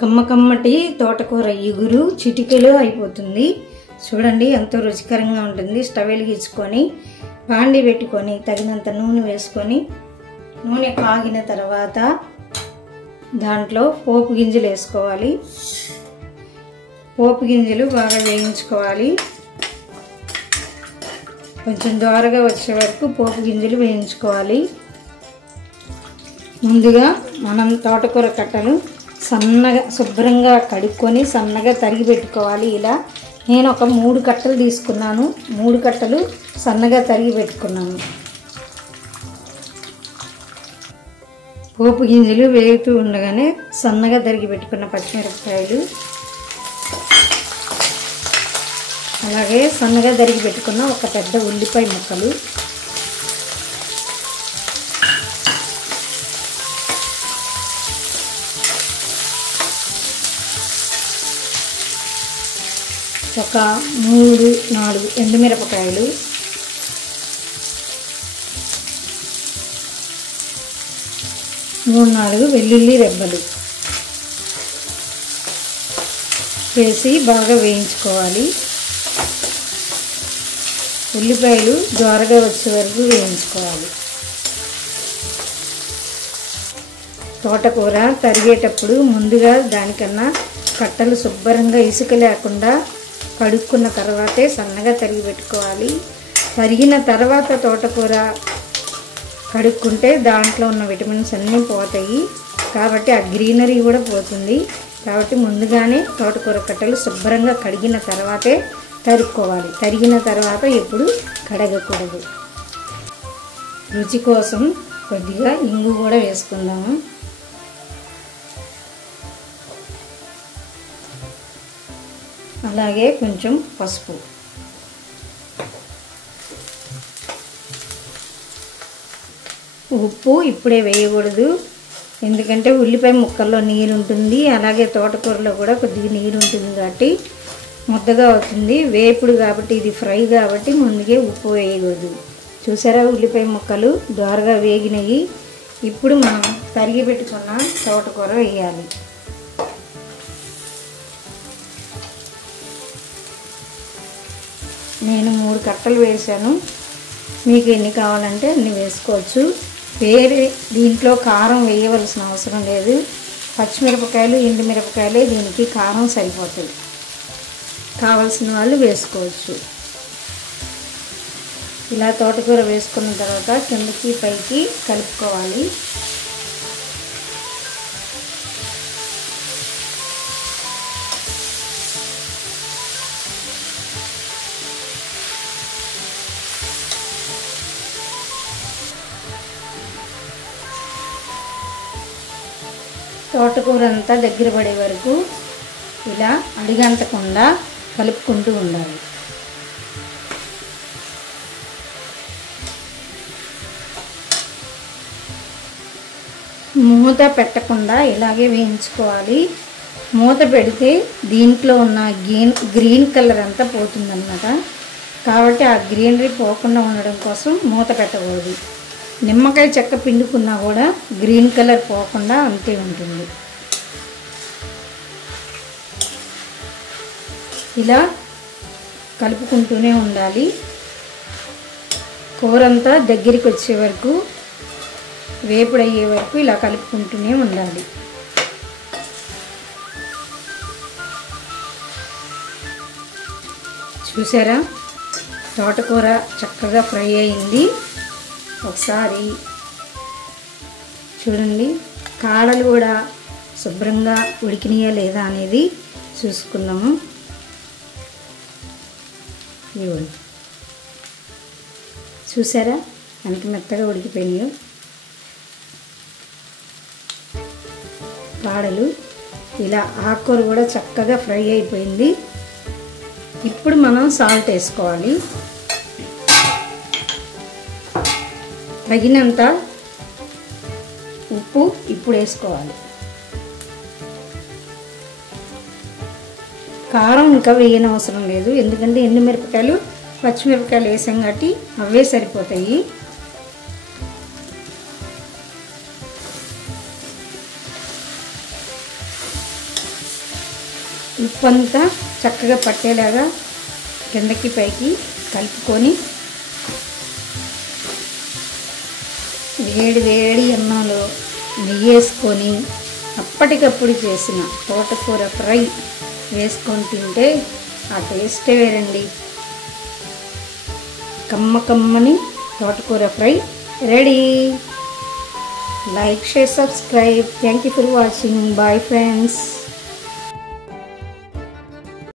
కమ్మకమ్మటి తోటకూర ఇగురు చిటికెలో అయిపోతుంది. చూడండి ఎంతో రుచికరంగా ఉంటుంది. స్టవ్ వెలిగించుకొని బాండి పెట్టుకొని తగినంత నూనె వేసుకొని నూనె కాగిన తర్వాత దాంట్లో పోపు గింజలు వేసుకోవాలి. పోపు గింజలు బాగా వేయించుకోవాలి. కొంచెం దోరగా వచ్చే వరకు పోపు గింజలు వేయించుకోవాలి. ముందుగా మనం తోటకూర కట్టలు సన్నగా శుభ్రంగా కడుక్కొని సన్నగా తరిగి పెట్టుకోవాలి. ఇలా నేను ఒక 3 కట్టలు తీసుకున్నాను. 3 కట్టలు సన్నగా తరిగి పెట్టుకున్నాను. పోపు గింజలు వేగుతూ ఉండగానే సన్నగా తరిగి పెట్టుకున్న పచ్చిమిరపకాయలు, అలాగే సన్నగా తరిగి పెట్టుకున్న ఒక పెద్ద ఉల్లిపాయ ముక్కలు, ఒక 3-4 ఎండుమిరపకాయలు, మూడు 4 వెల్లుల్లి రెబ్బలు వేసి బాగా వేయించుకోవాలి. ఉల్లిపాయలు దోరగా వచ్చే వరకు వేయించుకోవాలి. తోటకూర తరిగేటప్పుడు ముందుగా దానికన్నా కట్టలు శుభ్రంగా ఇసుక లేకుండా కడుక్కున్న తర్వాతే సన్నగా తరిగి పెట్టుకోవాలి. తరిగిన తర్వాత తోటకూర కడుక్కుంటే దాంట్లో ఉన్న విటమిన్స్ అన్నీ పోతాయి. కాబట్టి ఆ గ్రీనరీ కూడా పోతుంది. కాబట్టి ముందుగానే తోటకూర కట్టలు శుభ్రంగా కడిగిన తర్వాతే తరుక్కోవాలి. తరిగిన తర్వాత ఎప్పుడు కడగకూడదు. రుచి కోసం కొద్దిగా ఇంగు కూడా వేసుకుందాము. అలాగే కొంచెం పసుపు. ఉప్పు ఇప్పుడే వేయకూడదు, ఎందుకంటే ఉల్లిపాయ ముక్కల్లో నీరు ఉంటుంది. అలాగే తోటకూరలో కూడా కొద్దిగా నీరు ఉంటుంది కాబట్టి ముద్దగా అవుతుంది. వేపుడు కాబట్టి ఇది ఫ్రై కాబట్టి ముందుగా ఉప్పు వేయకూడదు. చూసారా, ఉల్లిపాయ ముక్కలు దోరగా వేగినాయి. ఇప్పుడు మనం తరిగి పెట్టుకున్న తోటకూర వేయాలి. నేను 3 కట్టలు వేసాను. మీకు ఎన్ని కావాలంటే అన్ని వేసుకోవచ్చు. వేరే దీంట్లో కారం వేయవలసిన అవసరం లేదు. పచ్చిమిరపకాయలు ఎండుమిరపకాయలే దీనికి కారం సరిపోతాయి. కావలసిన వాళ్ళు వేసుకోవచ్చు. ఇలా తోటకూర వేసుకున్న తర్వాత కిందకి పైకి కలుపుకోవాలి. తోటకూర అంతా దగ్గర పడే వరకు ఇలా అడిగంటకుండా కలుపుకుంటూ ఉండాలి. మూత పెట్టకుండా ఇలాగే వేయించుకోవాలి. మూత పెడితే దీంట్లో ఉన్న గ్రీన్ కలర్ అంతా పోతుందన్నమాట. కాబట్టి ఆ గ్రీనరీ పోకుండా ఉండడం కోసం మూత పెట్టకూడదు. నిమ్మకాయ చెక్క పిండుకున్నా కూడా గ్రీన్ కలర్ పోకుండా అంతే ఉంటుంది. ఇలా కలుపుకుంటూనే ఉండాలి. కూరంతా దగ్గరికి వచ్చే వరకు, వేపుడయ్యే వరకు ఇలా కలుపుకుంటూనే ఉండాలి. చూసారా, తోటకూర చక్కగా ఫ్రై అయింది. ఒకసారి చూడండి, కాడలు కూడా శుభ్రంగా ఉడికినాయా లేదా అనేది చూసుకుందాము. ఇవ్వండి, చూసారా ఎంత మెత్తగా ఉడికిపోయినాయో కాడలు. ఇలా ఆకుకూర కూడా చక్కగా ఫ్రై అయిపోయింది. ఇప్పుడు మనం సాల్ట్ వేసుకోవాలి. తగినంత ఉప్పు ఇప్పుడు వేసుకోవాలి. కారం ఇంకా వేయనవసరం లేదు, ఎందుకంటే ఎండుమిరపకాయలు పచ్చిమిరపకాయలు వేసాం కాబట్టి అవే సరిపోతాయి. ఉప్పు అంతా చక్కగా పట్టేలాగా కిందకి పైకి కలుపుకొని వేడి వేడి అన్నంలో నెయ్యి వేసుకొని అప్పటికప్పుడు చేసిన తోటకూర ఫ్రై వేసుకొని తింటే ఆ టేస్టే వేరండి. కమ్మని తోటకూర fry ready. Like, share, subscribe. Thank you for watching. Bye friends.